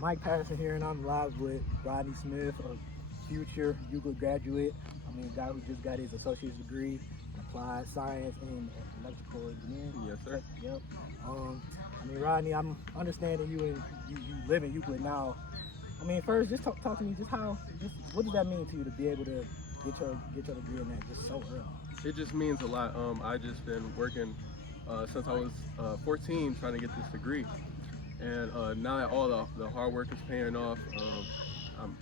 Mike Patterson here, and I'm live with Rodney Smith, a future Euclid graduate. A guy who just got his associate's degree in applied science and electrical engineering. Yes, sir. Yep. Rodney, I'm understanding you live in Euclid now. First, just talk to me. What does that mean to you to be able to get your degree in that just so early? It just means a lot. I just been working since I was 14 trying to get this degree. And now that all the hard work is paying off, I'm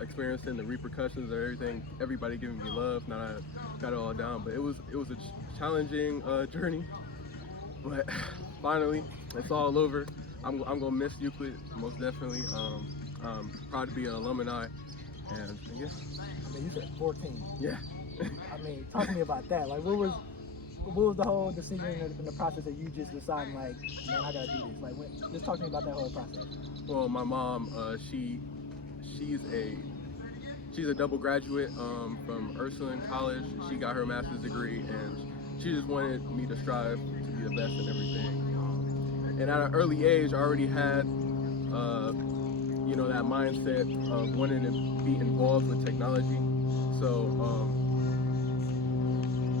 experiencing the repercussions of everything. Everybody giving me love. Now I got it all down, but it was a challenging journey. But finally, it's all over. I'm gonna miss Euclid most definitely. I'm proud to be an alumni, and yeah. You said 14. Yeah. Talk to me about that. Like, what was the whole decision in the process of you just deciding, like, man, I gotta do this? Like, just talk to me about that whole process. Well, my mom, she's a double graduate from Ursuline College. She got her master's degree, and she just wanted me to strive to be the best in everything. And at an early age, I already had, that mindset of wanting to be involved with technology. So,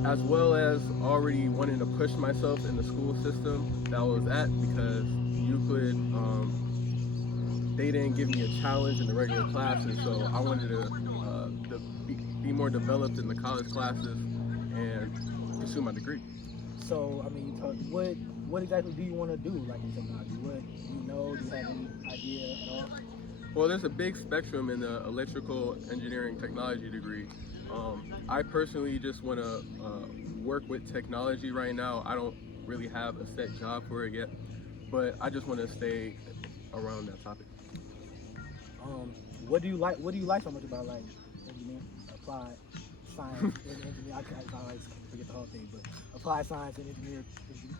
as well as already wanting to push myself in the school system that I was at, because Euclid, they didn't give me a challenge in the regular classes, so I wanted to be more developed in the college classes and pursue my degree. So, what exactly do you want to do, like, in technology? What do you know? Do you have any idea at all? Well, there's a big spectrum in the electrical engineering technology degree. I personally just want to work with technology right now. I don't really have a set job for it yet, but I just want to stay around that topic. What do you like so much about, like, engineering, applied science and engineering? I always forget the whole thing, but applied science and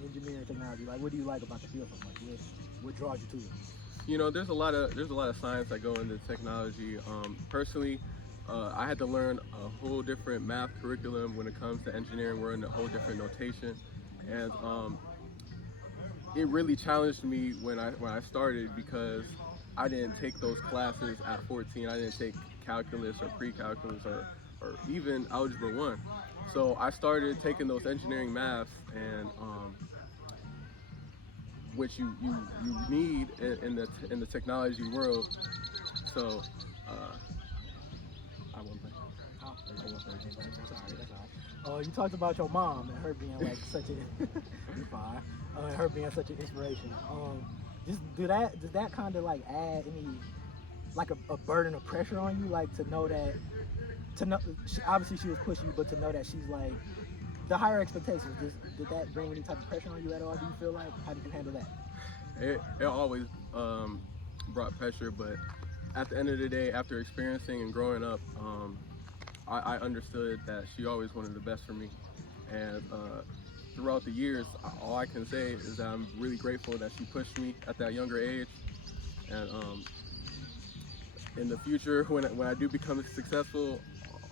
engineering technology. Like, what do you like about the field so much? What draws you to it? There's a lot of science that go into technology. Personally, I had to learn a whole different math curriculum when it comes to engineering. We're in a whole different notation, and it really challenged me when I started, because I didn't take those classes at 14. I didn't take calculus or pre-calculus or even algebra 1. So I started taking those engineering maths, and which you need in the technology world. So I won't play. That's all right. You talked about your mom and her being like such a you're fine. Her being such an inspiration. Does that kind of like add any, like, a burden of pressure on you, like, to know obviously she was pushing you, but to know that she's like the higher expectations, did that bring any type of pressure on you at all? Do you feel like, how did you handle that? It always brought pressure, but at the end of the day, after experiencing and growing up, I understood that she always wanted the best for me. And throughout the years, all I can say is that I'm really grateful that she pushed me at that younger age. And in the future, when I do become successful,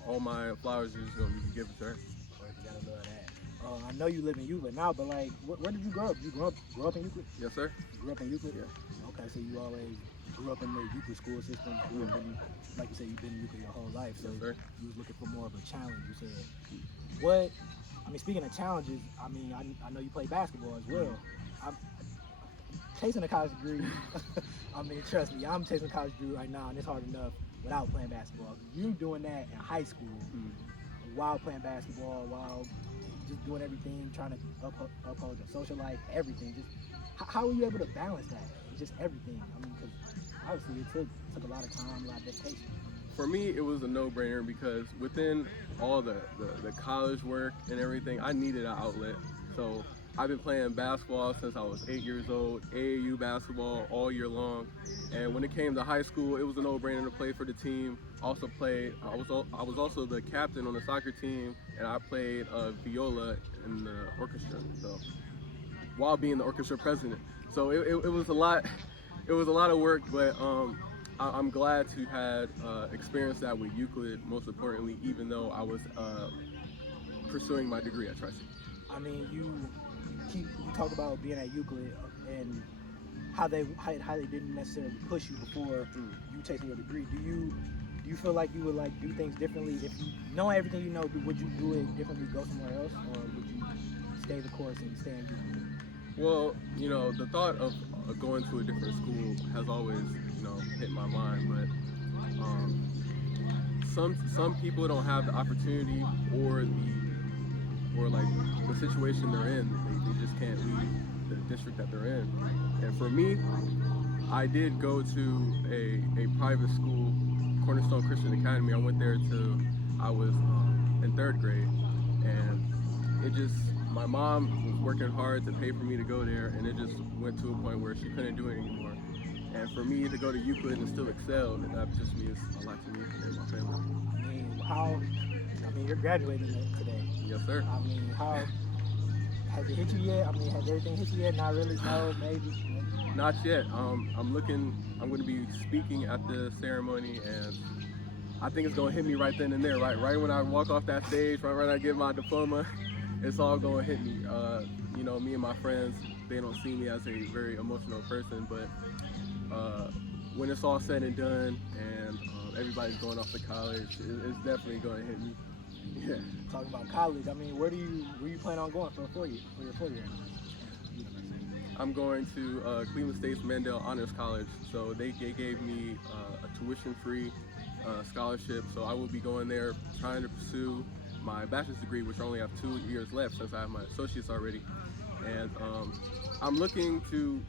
all my flowers are just going to be given to her. You gotta love that. I know you live in Euclid now, but, like, where did you grow up? You grew up in Euclid? Yes, sir. You grew up in Euclid? Yeah. Okay, so you always grew up in the Euclid school system. Like you said, you've been in Euclid your whole life, so yes, sir. You was looking for more of a challenge. You said, speaking of challenges, I know you play basketball as well. I'm chasing a college degree. Trust me, I'm chasing a college degree right now, and it's hard enough without playing basketball. You doing that in high school, while playing basketball, while just doing everything, trying to uphold your social life, everything. Just how were you able to balance that? Just everything. Because obviously it took a lot of time, a lot of dedication. For me, it was a no-brainer, because within all the college work and everything, I needed an outlet. So I've been playing basketball since I was 8 years old, AAU basketball all year long. And when it came to high school, it was a no-brainer to play for the team. I was also the captain on the soccer team, and I played viola in the orchestra. So while being the orchestra president, so it was a lot. It was a lot of work, but I'm glad to have experienced that with Euclid, most importantly, even though I was pursuing my degree at Tri-City. You talk about being at Euclid and how they didn't necessarily push you before you chasing your degree. Do you feel like you would like do things differently if you know everything you know? Would you do it differently, go somewhere else, or would you stay the course and stay in Euclid? Well, you know, the thought of going to a different school has always, you know, hit my mind. But some people don't have the opportunity or like the situation they're in. They just can't leave the district that they're in. And for me, I did go to a private school, Cornerstone Christian Academy. I went there till I was in 3rd grade, and it just, my mom was working hard to pay for me to go there, and it just went to a point where she couldn't do it anymore. And for me to go to Euclid and still excel, that just means a lot to me and my family. I mean, you're graduating today. Yes, sir. I mean, how has it hit you yet? I mean, has everything hit you yet? Not really. No, maybe. Not yet. I'm going to be speaking at the ceremony, and I think it's going to hit me right then and there. Right when I walk off that stage, right when I get my diploma, it's all going to hit me. You know, me and my friends, they don't see me as a very emotional person, but when it's all said and done, and everybody's going off to college, it's definitely going to hit me. Yeah. Talking about college, I mean, where you plan on going for your 4-year? I'm going to Cleveland State's Mandel Honors College. So they gave me a tuition-free scholarship. So I will be going there trying to pursue my bachelor's degree, which I only have 2 years left since I have my associates already. And I'm looking to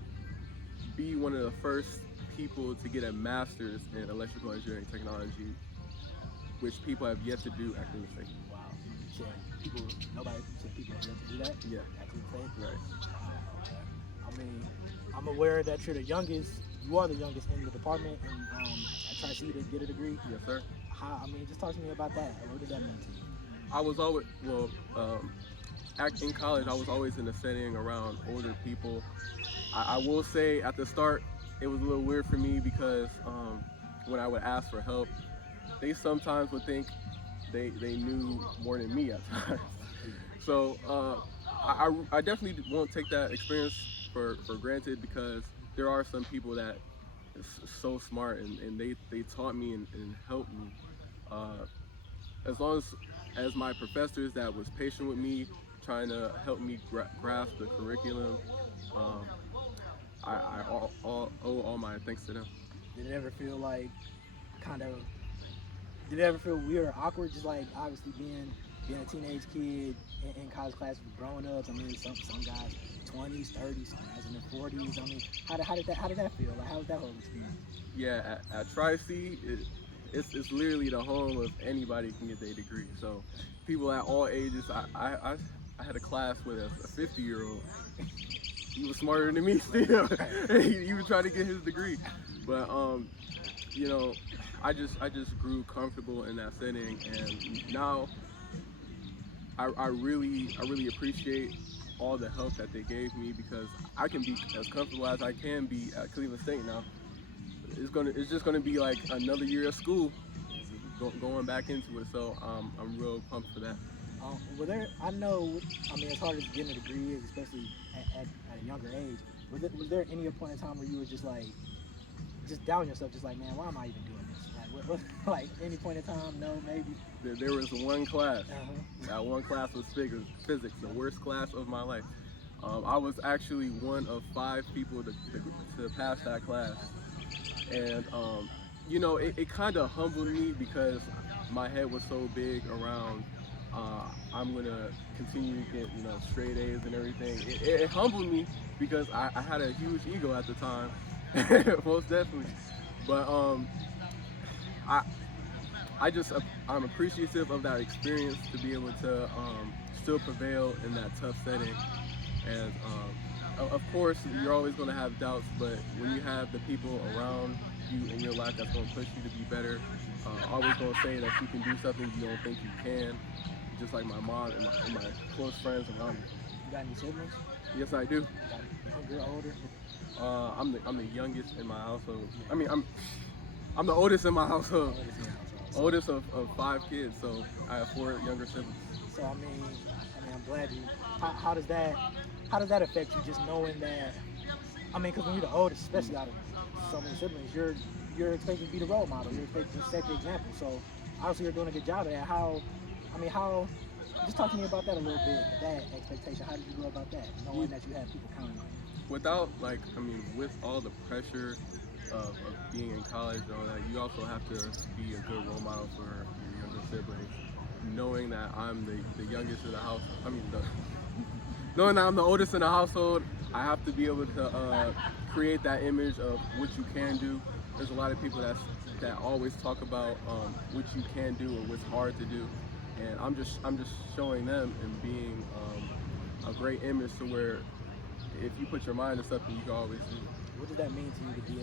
be one of the first people to get a master's in electrical engineering technology, which people have yet to do at Cleveland State. Wow. So people have yet to do that? Yeah. At Cleveland State? Right. I mean, I'm aware that you're the youngest. You are the youngest in the department, and I try to see you to get a degree. Yes, sir. I mean, just talk to me about that. What did that mean to you? I was always, in college, I was always in a setting around older people. I will say at the start, it was a little weird for me because when I would ask for help, they sometimes would think they knew more than me at times. So I definitely won't take that experience for granted, because there are some people that is so smart and they taught me and helped me. As long as my professors that was patient with me, trying to help me grasp the curriculum, I owe all my thanks to them. Did it ever feel like did it ever feel weird or awkward, just like obviously being a teenage kid in college classes with grown-ups? I mean, some guys 20s, 30s, some guys in their 40s. I mean, how did that feel? Like, how was that whole experience? Yeah, at Tri-C, it's literally the home of anybody can get their degree. So people at all ages. I had a class with a 50-year-old. He was smarter than me still. He was trying to get his degree. But you know, I just grew comfortable in that setting, and now I really appreciate all the help that they gave me, because I can be as comfortable as I can be at Cleveland State now. It's just gonna be like another year of school, going back into it. So I'm real pumped for that. I mean, as hard as getting a degree is, especially at a younger age, was there any point in time where you were just doubting yourself, just like, man, why am I even doing this? Like, like any point in time? No, maybe. There was one class. That one class was physics, the worst class of my life. I was actually one of 5 people to pass that class, and you know, it kind of humbled me, because my head was so big around I'm gonna continue to get, you know, straight A's and everything. It humbled me because I had a huge ego at the time, most definitely. But I'm appreciative of that experience, to be able to still prevail in that tough setting. And of course, you're always going to have doubts, but when you have the people around you in your life that's going to push you to be better, always going to say that you can do something you don't think you can, just like my mom and my close friends around me. You got any siblings? Yes, I do. Younger, older? I'm the youngest in my household. I mean, I'm the oldest in my household. Oldest of 5 kids, so I have 4 younger siblings. So I mean, I'm glad you. How does that affect you? Just knowing that I mean, because when you're the oldest, especially out of so many siblings, you're expected to be the role model. You're expected to set the example. So obviously you're doing a good job of that. How? Just talk to me about that a little bit. That expectation. How did you go about that? Knowing that you have people counting on you. Without with all the pressure of being in college and all that, you also have to be a good role model for your younger siblings. Knowing that I'm the youngest in the house, knowing that I'm the oldest in the household, I have to be able to create that image of what you can do. There's a lot of people that always talk about what you can do or what's hard to do, and I'm just showing them and being a great image to where if you put your mind to something, you can always do it. What does that mean to you to be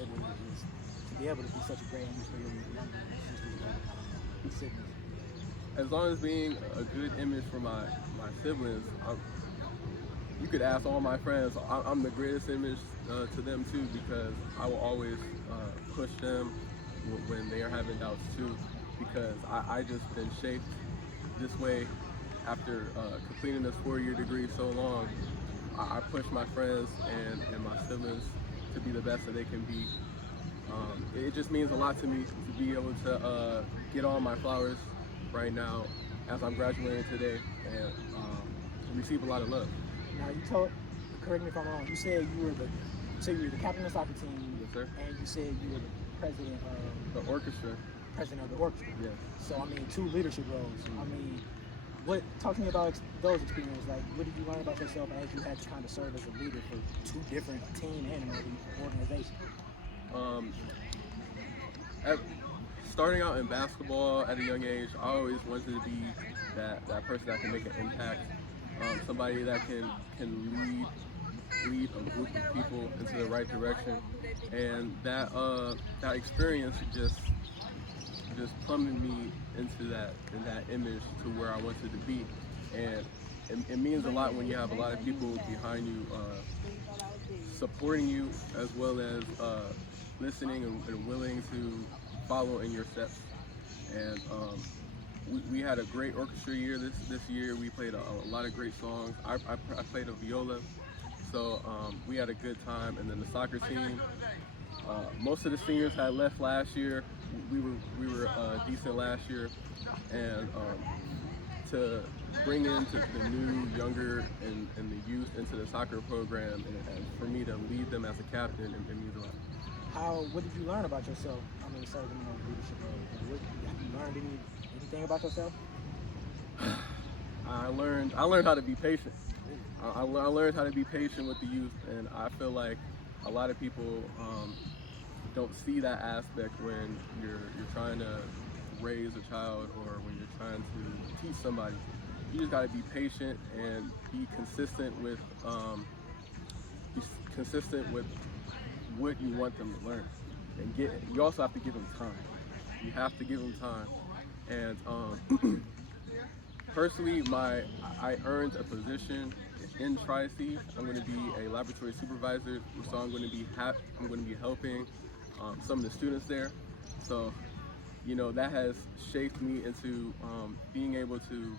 able to be such a great image for your younger sisters and siblings? As long as being a good image for my siblings, you could ask all my friends, I'm the greatest image to them too, because I will always push them when they are having doubts too, because I just been shaped this way after completing this 4-year degree so long. I push my friends and my siblings to be the best that they can be. It just means a lot to me to be able to get all my flowers right now as I'm graduating today and receive a lot of love. Now correct me if I'm wrong, you said you were the captain of the soccer team. Yes, sir. And you said you were the president of The orchestra. President of the orchestra. Yes. So I mean, 2 leadership roles. I mean, talk to me about those experiences. Like, what did you learn about yourself as you had to kind of serve as a leader for 2 different teams and an organization? Starting out in basketball at a young age, I always wanted to be that person that can make an impact, somebody that can lead a group of people into the right direction, and that experience just plummeted me into that image to where I wanted to be, and it means a lot when you have a lot of people behind you, supporting you as well as listening and willing to follow in your steps. And we had a great orchestra year this year. We played a lot of great songs. I played a viola, so we had a good time. And then the soccer team, most of the seniors had left last year. We were decent last year, and to bring into the new, younger, and the youth into the soccer program, and for me to lead them as a captain, it means a lot. What did you learn about yourself? I mean, serving in those leadership roles. Have you learned anything about yourself? I learned how to be patient. I learned how to be patient with the youth, and I feel like a lot of people don't see that aspect when you're trying to raise a child or when you're trying to teach somebody. You just got to be patient and be consistent with what you want them to learn, and you also have to give them time. You have to give them time. And personally, I earned a position in Tri-C. I'm going to be a laboratory supervisor, so I'm going to be helping some of the students there. So, that has shaped me into being able to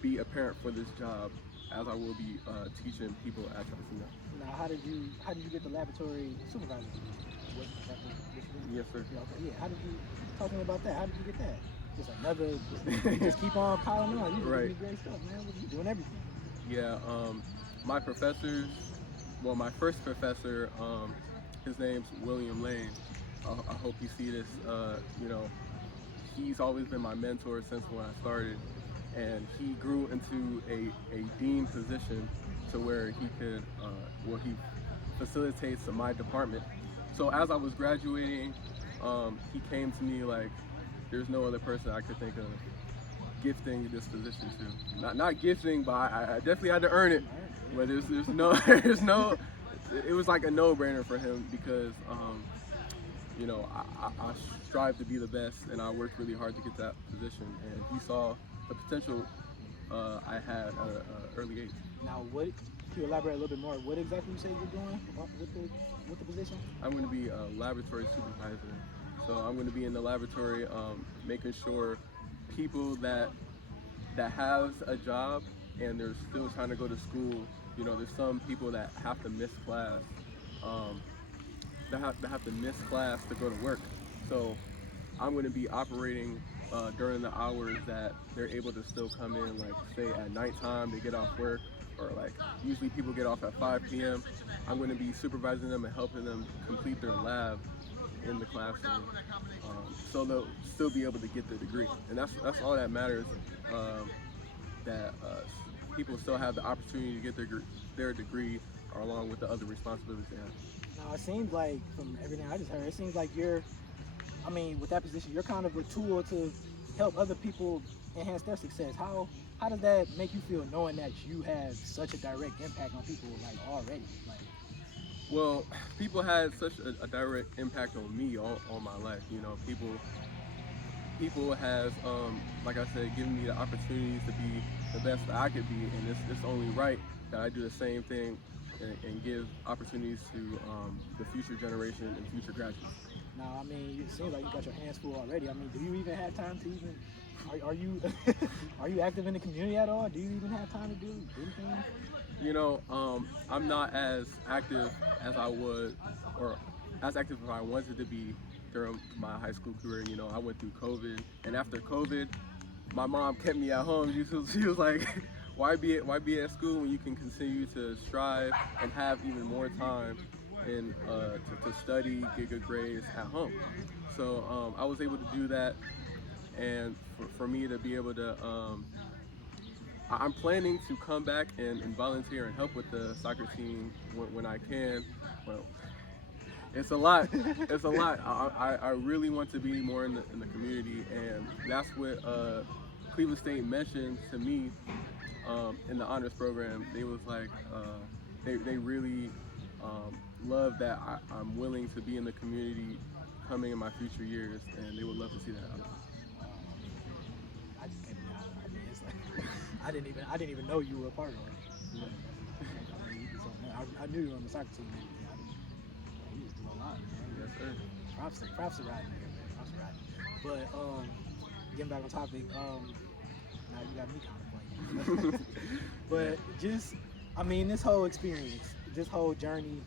be a parent for this job, as I will be teaching people at Tri-C now. Now, how did you get the laboratory supervisor? Yes, sir. Yeah, okay. Yeah. How did you talk to me about that? How did you get that? Just keep on piling on. You're doing great stuff, man. You're doing everything. Yeah. My professors. Well, my first professor, his name's William Lane. I hope you see this. He's always been my mentor since when I started, and he grew into a dean position to where he could, he facilitates my department. So as I was graduating, he came to me like, there's no other person I could think of gifting this position to. Not gifting, but I definitely had to earn it. But there's no, it was like a no-brainer for him because, I strive to be the best, and I worked really hard to get that position, and he saw the potential I had at an early age. Now, can you elaborate a little bit more? What exactly you say you're doing with the position? I'm going to be a laboratory supervisor. So I'm going to be in the laboratory making sure people that have a job and they're still trying to go to school, there's some people that have to miss class. that have to miss class to go to work. So I'm going to be operating during the hours that they're able to still come in, like say at nighttime they get off work, or like usually people get off at 5 p.m. I'm going to be supervising them and helping them complete their lab in the classroom, so they'll still be able to get their degree, and that's all that matters. That people still have the opportunity to get their degree, along with the other responsibilities they have. Now, it seems like, from everything I just heard, it seems like with that position, you're kind of a tool to help other people enhance their success. How does that make you feel, knowing that you have such a direct impact on people, like, already? Like, well, people had such a direct impact on me all my life. You know, people has, like I said, given me the opportunities to be the best that I could be, and it's only right that I do the same thing and give opportunities to the future generation and future graduates. now, it seems like you got your hands full already. Do you even have time to even? Are you are you active in the community at all? Do you even have time to do anything? You know, I'm not as active as I would, or as active as I wanted to be during my high school career. You know, I went through COVID, and after COVID, my mom kept me at home. She was like, why be at school when you can continue to strive and have even more time and to study, get good grades at home. So I was able to do that, and for me to be able to, I'm planning to come back and volunteer and help with the soccer team when I can. Well, it's a lot. It's a lot. I really want to be more in the community, and that's what Cleveland State mentioned to me in the honors program. They was like, they really love that I'm willing to be in the community coming in my future years, and they would love to see that. I just can't be out. It's like I didn't even know you were a part of it. Yeah. I knew you were on the soccer team. You just do a lot, man. Yes, sir. Props to Rodney, man. Props to Rodney. But getting back on topic, now you got me contemplating. But just, this whole experience, this whole journey,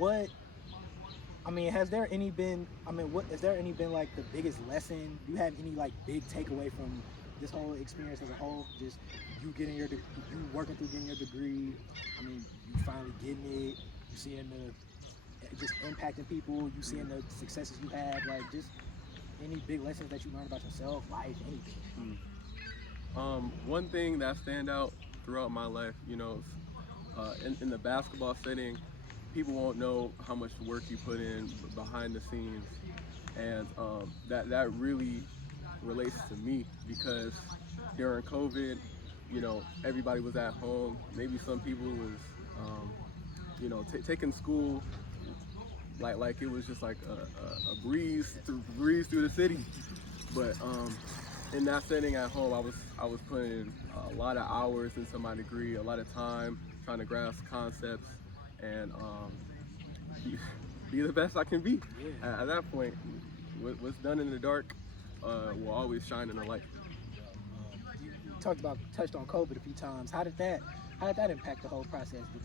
has there any been like the biggest lesson? Do you have any like big takeaway from this whole experience as a whole? Just you working through getting your degree. You finally getting it. You seeing just impacting people. You seeing the successes you had. Like, just any big lessons that you learned about yourself, life, anything. One thing that stand out throughout my life, in the basketball setting, people won't know how much work you put in behind the scenes, and that really relates to me, because during COVID, everybody was at home. Maybe some people was, taking school like it was just like a breeze through the city. But in that setting at home, I was putting a lot of hours into my degree, a lot of time trying to grasp concepts and be the best I can be. Yeah. At that point, what's done in the dark will always shine in the light. You touched on COVID a few times. How did that impact the whole process? Did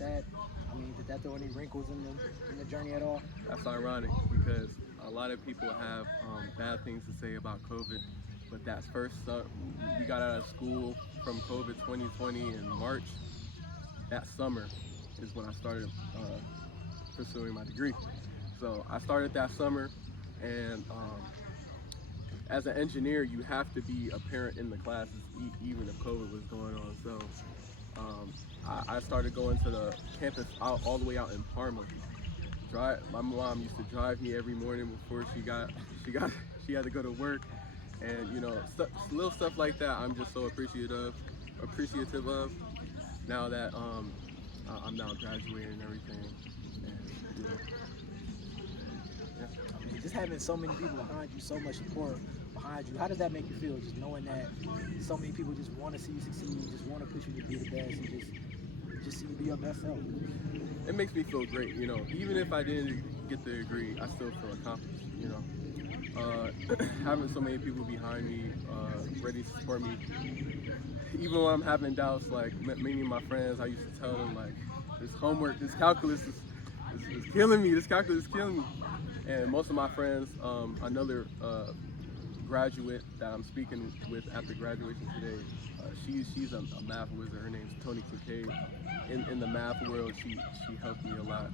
that throw any wrinkles in the journey at all? That's ironic, because a lot of people have bad things to say about COVID, but that first we got out of school from COVID 2020 in March. That summer is when I started pursuing my degree. So I started that summer, and as an engineer, you have to be a parent in the classes, even if COVID was going on. So I started going to the campus all the way out in Parma. My mom used to drive me every morning before she had to go to work, and little stuff like that. I'm just so appreciative of now that I'm now graduating and everything. And, yeah. Just having so many people behind you, so much support behind you, how does that make you feel? Just knowing that so many people just want to see you succeed, just want to push you to be the best, and just see you be your best self. It makes me feel great, Even if I didn't get the degree, I still feel accomplished, Having so many people behind me, ready to support me. Even when I'm having doubts, like many of my friends, I used to tell them, like, this homework, this calculus is is killing me. This calculus is killing me. And most of my friends, another graduate that I'm speaking with after graduation today, she's a math wizard. Her name's Tony Kincaid. In the math world, she helped me a lot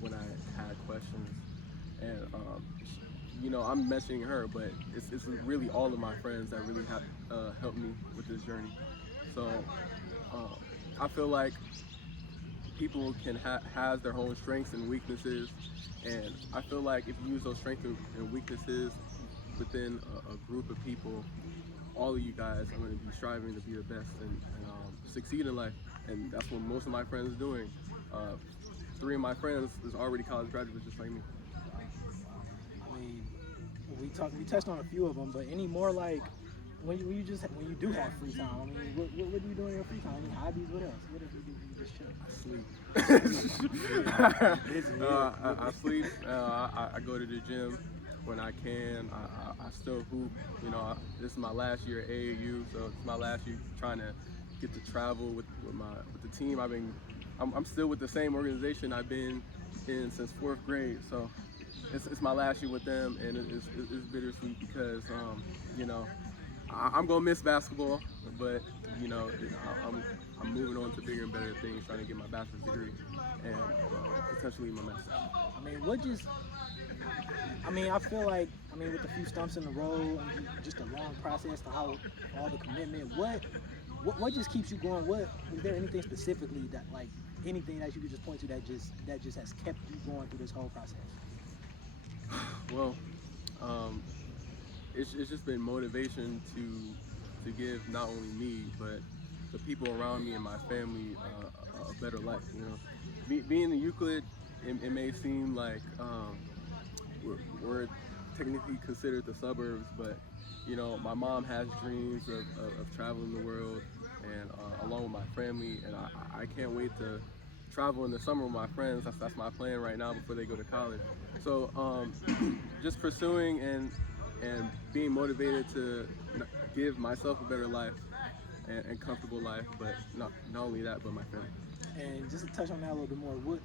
when I had questions. And you know, I'm mentioning her, but it's really all of my friends that really have helped me with this journey. So I feel like people can has their own strengths and weaknesses, and I feel like if you use those strengths and weaknesses within a group of people, all of you guys are going to be striving to be the best and succeed in life, and that's what most of my friends are doing. 3 of my friends is already college graduates just like me. I mean, we touched on a few of them, but any more like when you do have free time? I mean, what do you do in your free time? Any hobbies? What else? What do you just chill? I sleep. I sleep. I go to the gym when I can. I still hoop. You know, this is my last year at AAU, so it's my last year trying to get to travel with the team. I'm still with the same organization I've been in since 4th grade, so it's my last year with them, and it's bittersweet because you know, I'm gonna miss basketball, but you know, I'm moving on to bigger and better things, trying to get my bachelor's degree and potentially my master's. I mean, I feel like, with the few stumps in the road and just a long process to how all the commitment, what just keeps you going? What is there anything specifically that, like, anything that you could just point to that just has kept you going through this whole process? Well, it's just been motivation to give not only me but the people around me and my family a better life. You know, being in Euclid, it may seem like we're technically considered the suburbs, but you know, my mom has dreams of traveling the world and along with my family, and I can't wait to travel in the summer with my friends. That's my plan right now before they go to college. So just pursuing and being motivated to give myself a better life and comfortable life, but not only that, but my family. And just to touch on that a little bit more,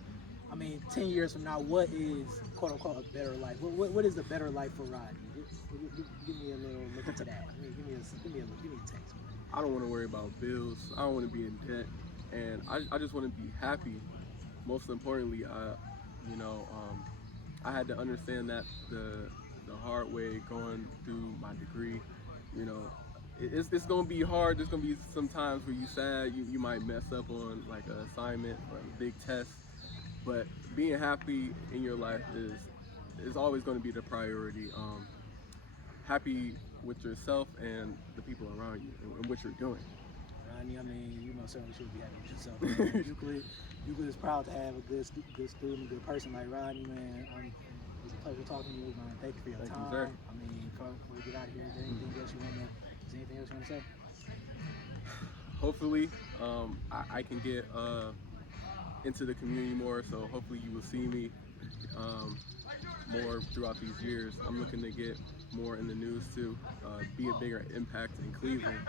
10 years from now, what is quote unquote a better life? What is the better life for Rodney? Give me a little look into that. Give me a text. I don't want to worry about bills. I don't want to be in debt, and I just want to be happy. Most importantly, I had to understand that the hard way going through my degree. You know, it's gonna be hard. There's gonna be some times where you sad. You might mess up on like an assignment or a big test, but being happy in your life is always going to be the priority. Happy with yourself and the people around you and what you're doing. Rodney, you most certainly should be happy with yourself. Euclid is proud to have a good student, a good person like Rodney, man. It's a pleasure talking to you, man. Thank you for your time. You, sir. Before we get out of here, is there anything else you want to say? Hopefully, I can get into the community more, so hopefully you will see me more throughout these years. I'm looking to get more in the news too, be a bigger impact in Cleveland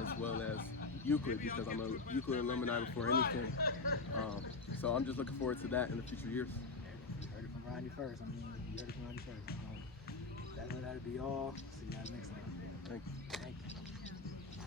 as well as Euclid, because I'm a Euclid alumni before anything. So I'm just looking forward to that in the future years. You heard it from Rodney first. That'll be all. See you guys next time. Thank you. Thank you.